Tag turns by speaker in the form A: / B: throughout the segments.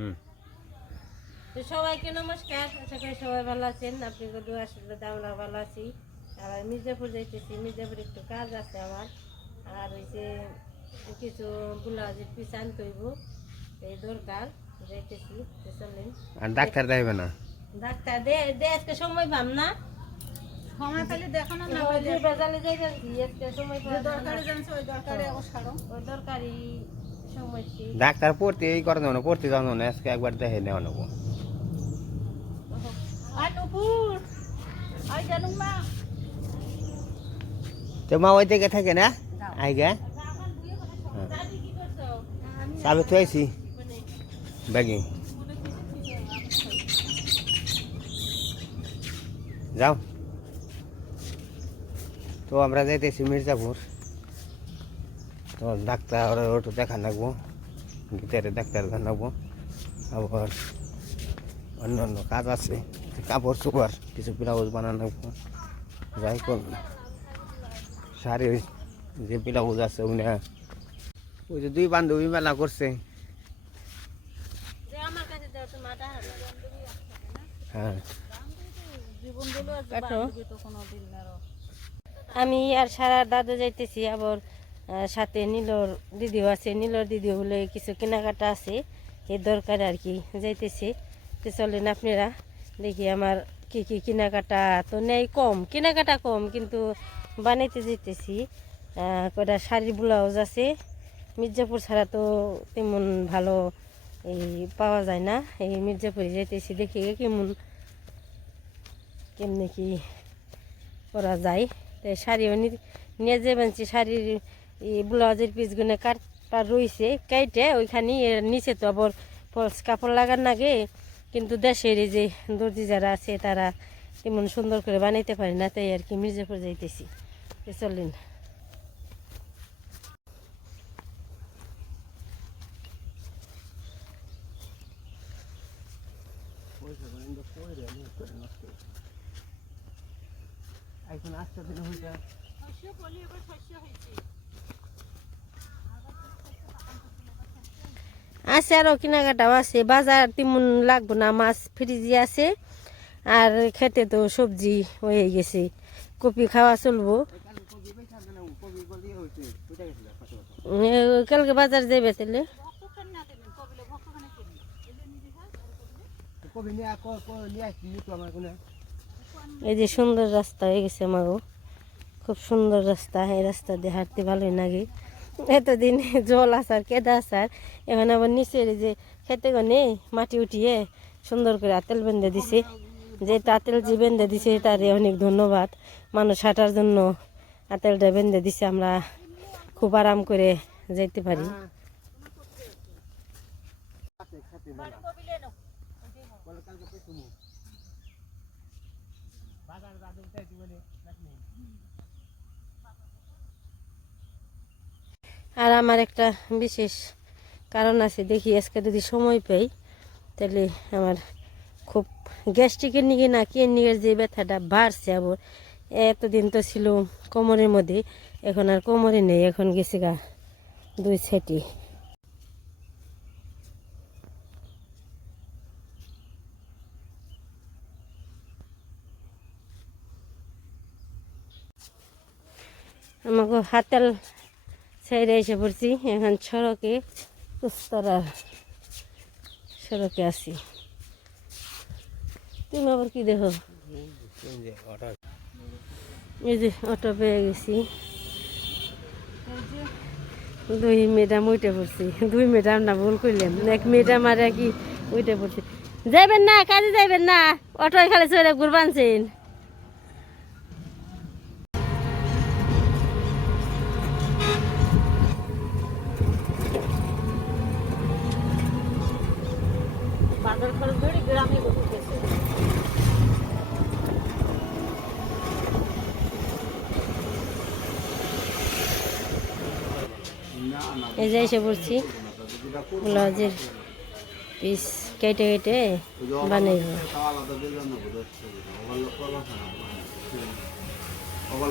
A: হুম।
B: তো সবাইকে নমস্কার আশা করি সবাই ভালো আছেন। আপনি দু আসলে আমরা ভালো আছি। আর মির্জাপুর যাইতেছি মির্জাপুর একটু কাজ আছে আমার। আর ওই যে কিছু ব্লাউজের পিস আনতে হইব এই দরকার যাইতেছি।
A: আর ডাক্তার দেখাবে না?
B: ডাক্তার দে দে আজকে সময় পাম না।
C: সময় পেলে দেখো না না
B: ওই বেজালে যাইতেছি আজকে সময় পাম
C: দরকারে জানছো ওই দরকারে অবসারও
B: ওই দরকারি
A: ডাক্তার পড়তে এই করে না পড়তে যাব না আজকে একবার দেখে নেওয়া নেব। তো মা ওই দিকে থাকে না? আই গে।
B: করছ
A: চাবি থুয়েছি ব্যাগে। যাও। তো আমরা যাইতেছি মির্জাপুর। তো ডাক্তার ওটু দেখা লাগবো ভিতরে ডাক্তার দেখাবো আবার অন্য অন্য কাজ আছে কাপড় চোপড় কিছু ব্লাউজ বানানো লাগবো। যাই কোন শাড়ি যে ব্লাউজ আছে উনি ওই যে দুই বান্ধবী মেলা করছে।
B: যে আমার কাছে দাও তো মাটা
A: হ্যাঁ।
C: জীবন দিলো আর
B: কাটো।
C: বান্ধবী তো কোনো দিন আরও
B: আমি আর সারা দাদা যাইতেছি আবার সাথে নীলর দিদিও আছে। নীলর দিদি বলে কিছু কেনাকাটা আছে এই দরকার আর কি, যাইতেছি। তো চলেন আপনারা, দেখি আমার কি কি কেনাকাটা তো নেই কম, কেনাকাটা কম, কিন্তু বানাইতে যেতেছি কটা শাড়ির ব্লাউজ আছে। মির্জাপুর ছাড়া তো তেমন ভালো এই পাওয়া যায় না। এই মির্জাপুরে যাইতেছি, দেখি কেমন, কেমনে কি করা যায়। তাই শাড়িও নিয়ে যাবেনছি শাড়ির এই ব্লাউজের পিসগুলো কাটটা রয়েছে কাইটে ওইখানে এর নিচে তো আবার ফলস কাপড় লাগার লাগে কিন্তু দেশের এই যে দর্জি যারা আছে তারা এমন সুন্দর করে বানাইতে পারে না, তাই আর কি মির্জাপুর যাইতেছি। চলেন
A: এখন আজকে দিন হয়ে যায়
C: শস্য বলি এবার শস্য হয়েছে
B: আছে আরও কেনাকাটাও আছে, বাজার তেমন লাগবো না, মাছ ফ্রিজে আছে, আর খেতে তো সবজি হয়ে গেছে, কপি খাওয়া চলবো। কালকে বাজার যাবে তাহলে এই যে সুন্দর রাস্তা হয়ে গেছে আমারও খুব সুন্দর রাস্তা, এই রাস্তা দিয়ে হাঁটতে ভালোই লাগে। এতদিন জল আসার, কেদা আসার, এখন আবার নিচের যে খেতে গনে মাটি উঠিয়ে সুন্দর করে আতেল বেঁধে দিছে। যে আতেল যে বেঁধে দিছে, তারে অনেক ধন্যবাদ। মানুষ হাঁটার জন্য আতেলটা বেঁধে দিছে, আমরা খুব আরাম করে যেতে পারি।
C: কবিলে নো
B: আর আমার একটা বিশেষ কারণ আছে। দেখি আজকে যদি সময় পাই, তাহলে আমার খুব গ্যাস্ট্রিকের নিকে না কিডনির যে ব্যথাটা বাড়ছে আবার, এতদিন তো ছিল কোমরের মধ্যে, এখন আর কোমরে নেই, এখন গেছে গা দুই সেটি। আমাকে হাতেল সাইডে এসে পড়ছি। এখন সড়কে উস্তরার সড়কে আছি। তুমি আবার কি দেখো? এই যে অটো পেয়ে গেছি। দুই ম্যাডাম উঠে পড়ছি। দুই ম্যাডাম না, ভুল করলাম। এক ম্যাডাম আর কি উঠে পড়ছি। যাইবেন না, কাজে যাইবেন না। অটো খালি চলে ঘুরবানছেন। যে এসে পড়ছি। ব্লাউজের পিস কেটে কেটে বানাইব।
D: আমার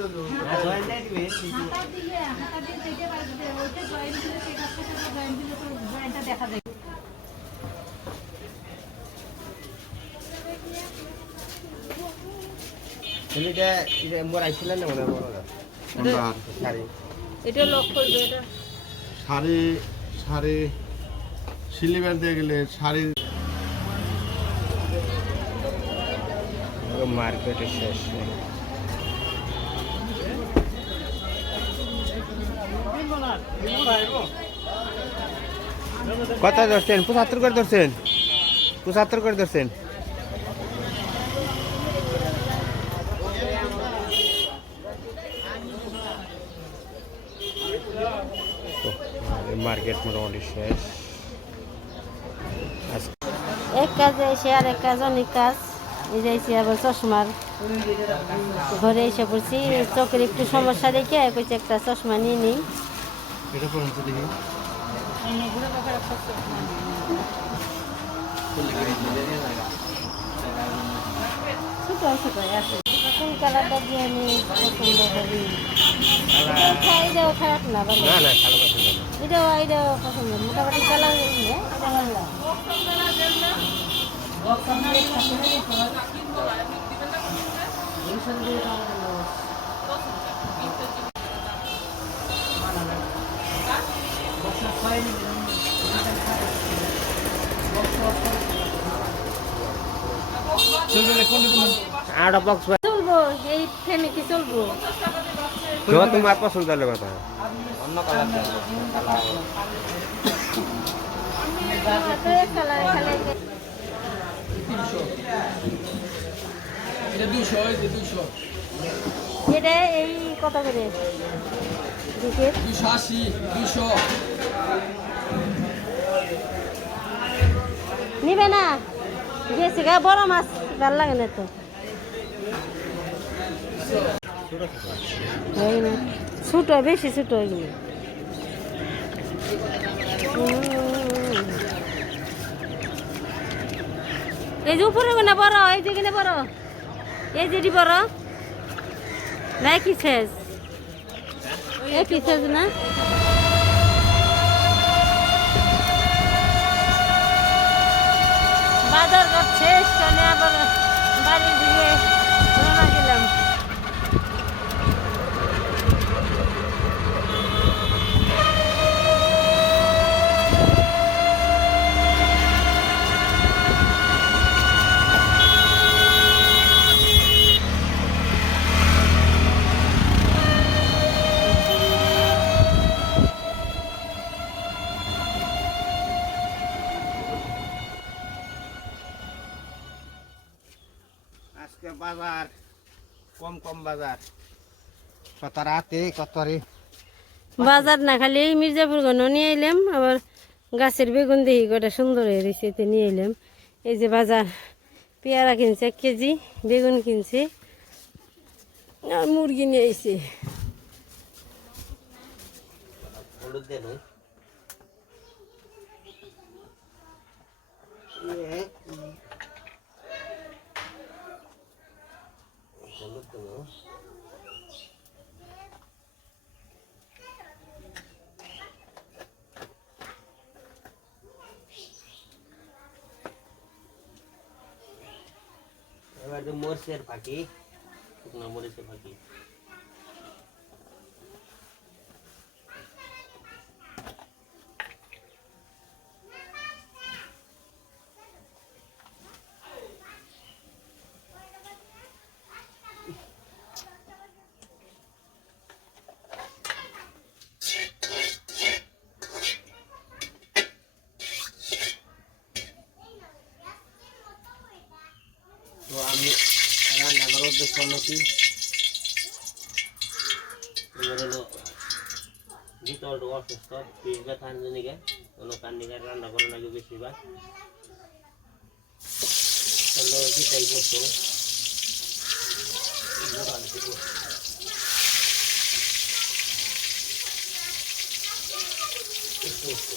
D: তো জয়েনটা
C: দেখা যায়
A: ছেলেটা এটা মোর আইছিলেন না মনে বড় শাড়ি।
B: এটা লক করবে এটা।
D: শাড়ি শাড়ি। সিলিবার দিয়ে গেলে শাড়ি
A: মার্কেটে শেষ কত ধরছেন? পঁচাত্তর করে ধরছেন? পঁচাত্তর করে ধরছেন? মার্কেট মোটামুটি শেষ।
B: এক কাজে এসে আর এক কাজ অনেক কাজ। এই যাইছি আবার চশমার ঘরে এসে পড়ছি। চোখের একটু সমস্যা দেখে কইছে একটা চশমা নিয়ে নিই।
D: এটা পর্যন্ত দেখি।
B: ছোট ছোট আছে। কোন কালারটা দিয়ে আমি পছন্দ করি। এটাও খা- এটাও খারাপ না ভালো।
A: না না
B: এটাও এটাও পছন্দ মোটামুটি এটা ভালো লাগে
A: আট বক্স
B: চলবো এই ফ্রেমে কি চলবো
A: তোমার তোমার পছন্দ হলে কথা।
B: কালার এটা এই কত করে?
E: দুশো? আশি দুশো।
B: নিবে না। গেছে গা বড় মাছ ভালো লাগে না তো। ছোট, বেশি ছোট হয়ে গেল এই যে উপরে না বড়, এই যে কিনে বড়। এই যে বড়। নাই কি শেষ? কি শেষ না? বাজার কানে আবার বাড়ির দিকে রওনা দিলাম
A: আজকে বাজার কম বাজার। কত রাতে কত রে
B: বাজার না খালি এই মির্জাপুর গণ নিয়ে এলাম আবার গাছের বেগুন দেখি কটা সুন্দর হয়ে রয়েছে এতে নিয়ে এলাম। এই যে বাজার পেয়ারা কিনছে এক কেজি বেগুন কিনছে আর মুরগি নিয়ে এসে।
A: হলুদ এবার মরচের ফাঁকি শুকনো মরিচের ফাঁকি তো আমি রান্না করার উদ্দেশ্য হলো কি এবার হলো ভিতরটা অসুস্থ পিস ব্যথার জন্য কোনো কান্দিকার রান্না করা লাগে বেশিরভাগ তাহলে সেটাই করতো মোটামুটি করতো। একটু একটু।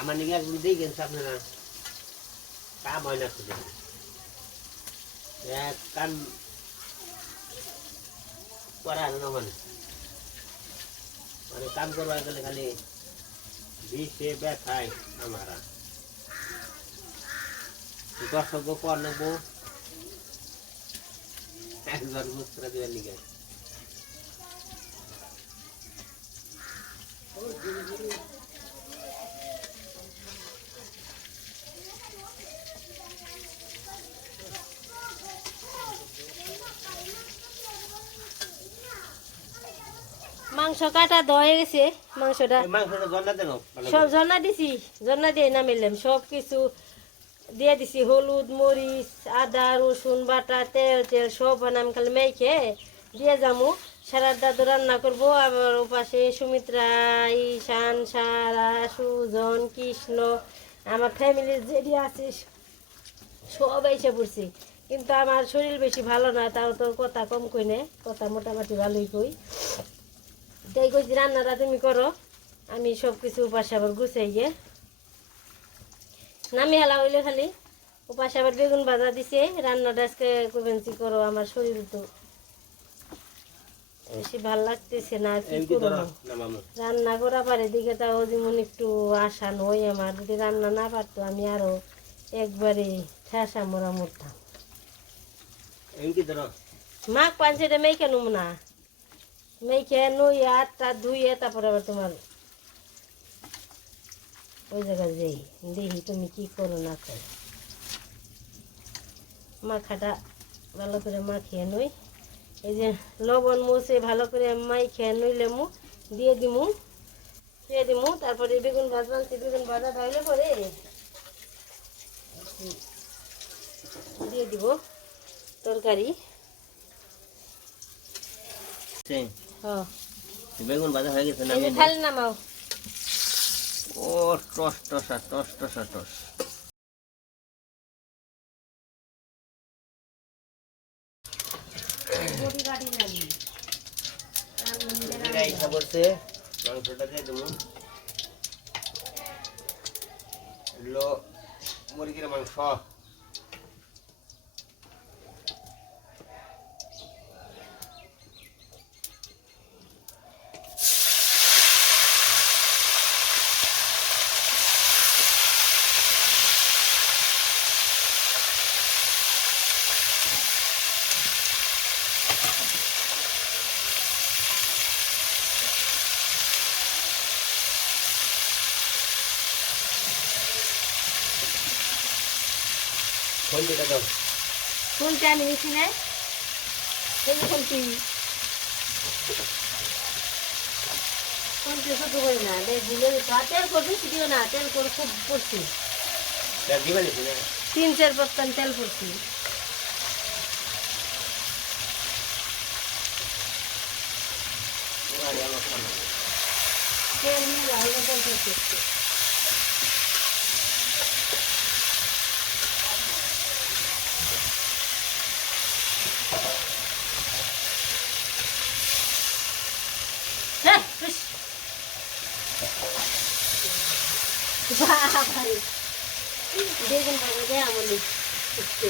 B: আমার
A: নিকে একদিন দিয়ে গেছে আপনারা। কাম হয় না। খুঁজে এক কান করা না মানে কাম করবা গেলে খালি বিষে ব্যথায় আমারা। দর্শক পর নেব একবার মুস্ত্রা দেওয়ার লিগে
B: মাংস কাটা দয়ে গেছে মাংসটা। সব জন্না দিছি জন্না দিয়ে নামিলাম সব কিছু দিয়ে দিছি হলুদ মরিচ আদা রসুন বাটা তেল তেল সব বানাম খালি মেখে দিয়ে যামু। সারা দাদু রান্না করব। আবার ওপাশে সুমিত্রা ঈশান সারা সুজন কৃষ্ণ আমার ফ্যামিলির যেটি আছে সব এসে পড়ছে। কিন্তু আমার শরীর বেশি ভালো না তাও তো কথা কম কই নে কথা মোটামুটি ভালোই কই। তাই কইছি রান্নাটা তুমি করো। আমি সব কিছু উপাসে আবার গুছাই গিয়ে নামি হেলা হইলে খালি। উপাসে আবার বেগুন ভাজা দিছে। রান্নাটা আজকে কবেন্সি করো আমার শরীর তো বেশি ভালো লাগতেছে না রান্না করা পারে দিকে তাও যেমন একটু আশা নয় আমার যদি রান্না না পারতো আমি আরও একবারে ঠেসা মরা মরতাম। মাঘ পাঞ্চেটা মেয়ে কেন না। মেয়ে নই আটটা ধুইয়ে তারপরে আবার তোমার ওই জায়গায় যাই। দেখি তুমি কি করো, না করো। মাখাটা ভালো করে মাখিয়ে নই। এই যে লবণ মুছে ভালো করে মাই খেয়ে নইলে মু দিয়ে দিমু। দিয়ে দিমু, তারপরে বেগুন ভাজা বেগুন ভাজা ধরলে পরে দিয়ে দিব তরকারি।
A: বেগুন ভাজা হয়ে গেছে না
B: এই যে নামাও।
A: ও টস টসা টস টসা টস
B: বড়ি গাড়ি নামি
A: এটা ইচ্ছা করছে মাংসটা দিয়ে দেবো। মুরগির মাংস। কোন দিকে দাও।
B: কোনটা না কোনটি? ছোট করে না দেখ ভুলে গেছো তেল করবি দিও না তেল করে খুব পড়ছি। তিন চার বস্তান তেল পড়ছি। তেল নিয়ে তেল পড়ছি। বাবারে বেগুন ভাজা দেয় আমলি একটু।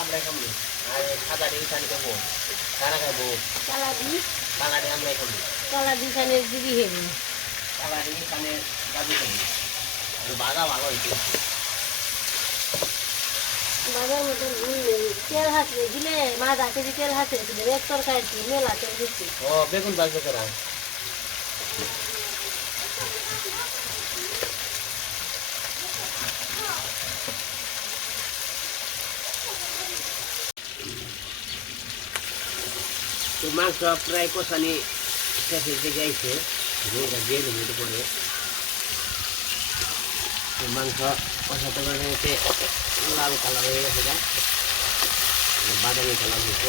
A: আমরা খাব। আর সাদা ডিম খানি খাব। কারা খাব।
B: কালা দি
A: কালা ডিম আমরা খাব।
B: কালা দি খানের দিদি হেবি
A: কালা খানে খাব। বাগা ভালো হয়েছে।
B: বাজার মতন তেল হাতে দিলে মা রাতে যে তেল হাতে দিলে এক তরকারি মেলা তেল দিচ্ছি।
A: ও বেগুন বাজবে করা মাংস প্রায় কষানি শেষের দিকে আইছে। ঝোলটা দিয়ে দেবো তো মাংস কষাতে করে হয়েছে লাল কালার হয়ে গেছে বাদামি কালার হয়েছে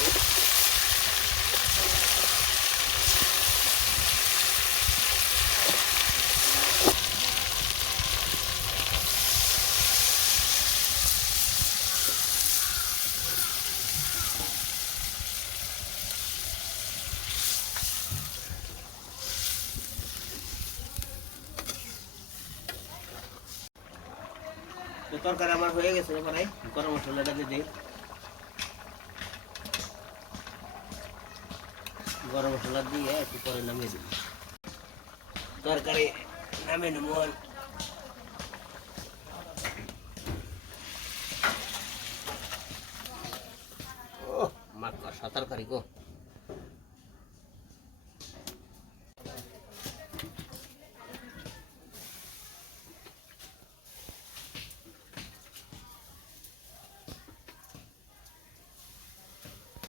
A: তো তরকারি আমার বানাই। গরম মশলাটা দিয়ে দিই। গরম মশলা দিয়ে একটু পরে নামিয়ে দিই তরকারি নামিয়ে নেব মাছ তরকারি গো।